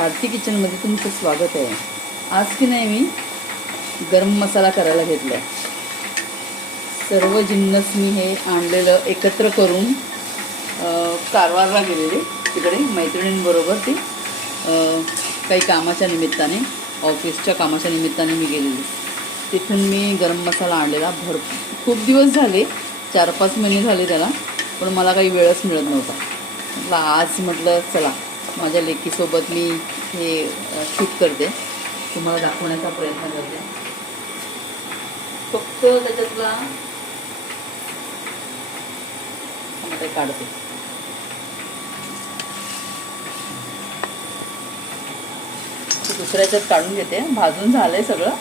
भारती किचनमध्ये तुमचं स्वागत आहे। आज की नाही मी गरम मसाला करायला घेतला आहे। सर्व जिन्नस मी हे आणलेलं एकत्र करून कारवारला गेलेले, तिकडे मैत्रिणींबरोबर ती काही कामाच्या निमित्ताने, ऑफिसच्या कामाच्या निमित्ताने मी गेलेली। तिथून मी गरम मसाला आणलेला। खूप दिवस झाले, 4-5 महिने झाले त्याला, पण मला काही वेळच मिळत नव्हता। म्हटलं आज म्हटलं चला माझ्या लेकीसोबत मी हे शूट करते, तुम्हाला दाखवण्याचा प्रयत्न करते। फक्त त्याच्यातला ते काढते। दुसऱ्याच्यात काढून घेते। भाजून झालंय सगळं,